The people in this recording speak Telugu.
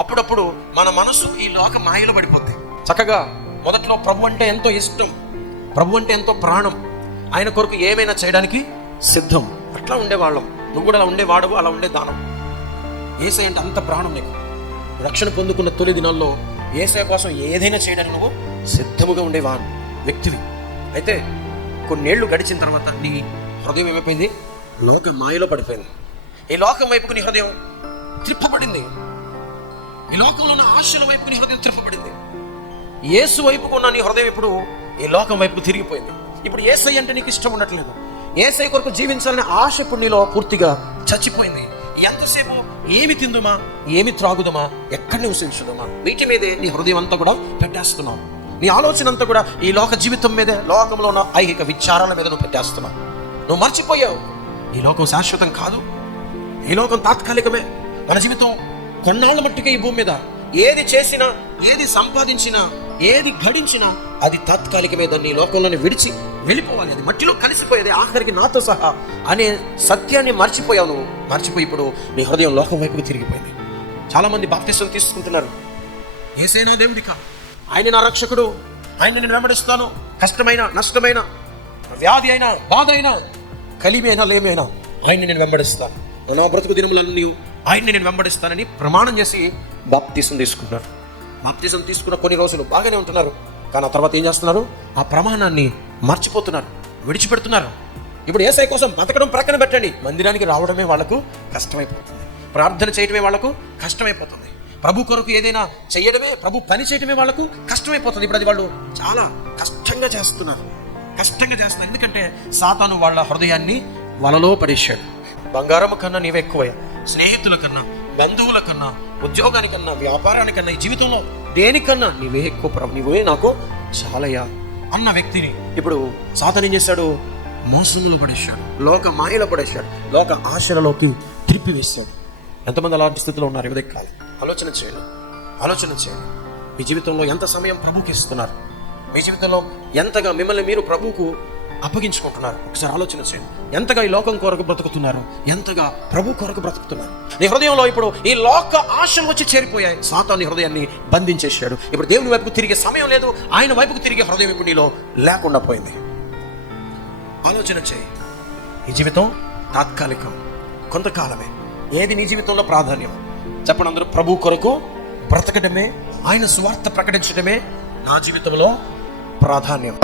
అప్పుడప్పుడు మన మనసు ఈ లోక మాయలో పడిపోద్ది. చక్కగా మొదట్లో ప్రభు అంటే ఎంతో ఇష్టం, ప్రభు అంటే ఎంతో ప్రాణం, ఆయన కొరకు ఏమైనా చేయడానికి సిద్ధం. అట్లా ఉండేవాళ్ళం. నువ్వు కూడా అలా ఉండేవాడు, అలా ఉండే దానం. యేసయ్య అంటే అంత ప్రాణం నీకు. రక్షణ పొందుకున్న తొలి దినాల్లో యేసయ్య కోసం ఏదైనా చేయడానికి నువ్వు సిద్ధముగా ఉండేవా వ్యక్తివి. అయితే కొన్నేళ్లు గడిచిన తర్వాత నీ హృదయం ఏమైపోయింది? లోక మాయలో పడిపోయింది. ఈ లోకం వైపుకు నీ హృదయం త్రిప్పబడింది. ఈ లోకంలో ఉన్న ఆశల వైపుకు నీ హృదయం త్రిప్పబడింది. యేసు వైపుకు ఉన్న నీ హృదయం ఇప్పుడు ఈ లోకం వైపుకు తిరిగిపోయింది. ఇప్పుడు యేసయ్య అంటే నీకు ఇష్టం ఉండట్లేదు. యేసయ్య కొరకు జీవించాలనే ఆశ ఇప్పుడు నీలో పూర్తిగా చచ్చిపోయింది. ఎంతసేపు ఏమి తిందుమా, ఏమి త్రాగుదమా, ఎక్కడ నివసించుదామా, వీటి మీదే నీ హృదయం అంతా కూడా పెట్టేస్తున్నావు. నీ ఆలోచన అంతా కూడా ఈ లోక జీవితం మీదే, లోకంలో ఉన్న ఐహిక విచారాల మీద నువ్వు పెట్టేస్తున్నావు. నువ్వు మర్చిపోయావు ఈ లోకం శాశ్వతం కాదు, ఈ లోకం తాత్కాలికమే. మన జీవితం కొన్నాళ్ళ మట్టుకే ఈ భూమి మీద. ఏది చేసినా, ఏది సంపాదించినా, ఏది గడించినా అది తాత్కాలికమే. దాన్ని లోకంలోనే విడిచి వెళ్ళిపోవాలి. అది మట్టిలో కలిసిపోయేది, ఆఖరికి నాతో సహా అనే సత్యాన్ని మర్చిపోయావు. నువ్వు మర్చిపోయి ఇప్పుడు నీ హృదయం లోకం వైపుకు తిరిగిపోయింది. చాలా మంది బాప్తిసం తీసుకుంటున్నారు. యేసయ్య నా దేవుడి కాదు, ఆయన నా రక్షకుడు, ఆయన నేను వెంబడిస్తాను. కష్టమైన, నష్టమైన, వ్యాధి అయినా, బాధ అయినా, కలిమి అయినా, లేమైనా ఆయన్ని నేను వెంబడిస్తాను. నా బ్రతుకు దినములన్నీ ఆయన్ని నేను వెంబడిస్తానని ప్రమాణం చేసి బాప్తిసం తీసుకుంటున్నారు. బాప్తిసం తీసుకున్న కొన్ని రోజులు బాగానే ఉంటున్నారు, కానీ ఆ తర్వాత ఏం చేస్తున్నారు? ఆ ప్రమాణాన్ని మర్చిపోతున్నారు, విడిచిపెడుతున్నారు. ఇప్పుడు యేసయ్య కోసం బతకడం ప్రక్కన పెట్టండి, మందిరానికి రావడమే వాళ్లకు కష్టమైపోతుంది, ప్రార్థన చేయడమే వాళ్లకు కష్టమైపోతుంది, ప్రభు కొరకు ఏదైనా చేయడమే, ప్రభు పని చేయడమే వాళ్లకు కష్టమైపోతుంది. ఇప్పుడు అది వాళ్ళు చాలా కష్టంగా చేస్తున్నారు. ఎందుకంటే సాతాను వాళ్ళ హృదయాన్ని వలలో పడేశాడు. బంగారం కన్నా నీవే ఎక్కువయ్యా, స్నేహితుల కన్నా, బంధువుల కన్నా, ఉద్యోగానికన్నా, వ్యాపారానికన్నా, ఈ జీవితంలో దేనికన్నా నీవే ఎక్కువ ప్రభు, నీవే నాకు చాలయ్యా అన్న వ్యక్తిని ఇప్పుడు సాతాను ఏం చేశాడు? మోసంలో పడేశాడు, లోక మాయలో పడేశాడు, లోక ఆశలలోకి త్రిప్పివేశాడు. ఎంతమంది అలాంటి స్థితిలో ఉన్నారు? ఇవదెక్కాలి. ఆలోచన చేయండి. మీ జీవితంలో ఎంత సమయం ప్రభుకి ఇస్తున్నారు? మీ జీవితంలో ఎంతగా మిమ్మల్ని మీరు ప్రభువుకు అప్పగించుకుంటున్నారు? ఒకసారి ఆలోచన చేయండి. ఎంతగా ఈ లోకం కొరకు బ్రతుకుతున్నారు, ఎంతగా ప్రభు కొరకు బ్రతుకుతున్నారు? నీ హృదయంలో ఇప్పుడు ఈ లోక ఆశలు వచ్చి చేరిపోయాయి. సాతాను హృదయాన్ని బంధించేశాడు. ఇప్పుడు దేవుని వైపుకు తిరిగే సమయం లేదు, ఆయన వైపుకు తిరిగే హృదయం ఇప్పుడు నీలో లేకుండా పోయింది. ఆలోచన చేయి. ఈ జీవితం తాత్కాలికం, కొంతకాలమే. ఏది నీ జీవితంలో ప్రాధాన్యం? చెప్పండి అందరూ. ప్రభు కొరకు బ్రతకడమే, ఆయన సువార్త ప్రకటించడమే నా జీవితంలో ప్రాధాన్యం.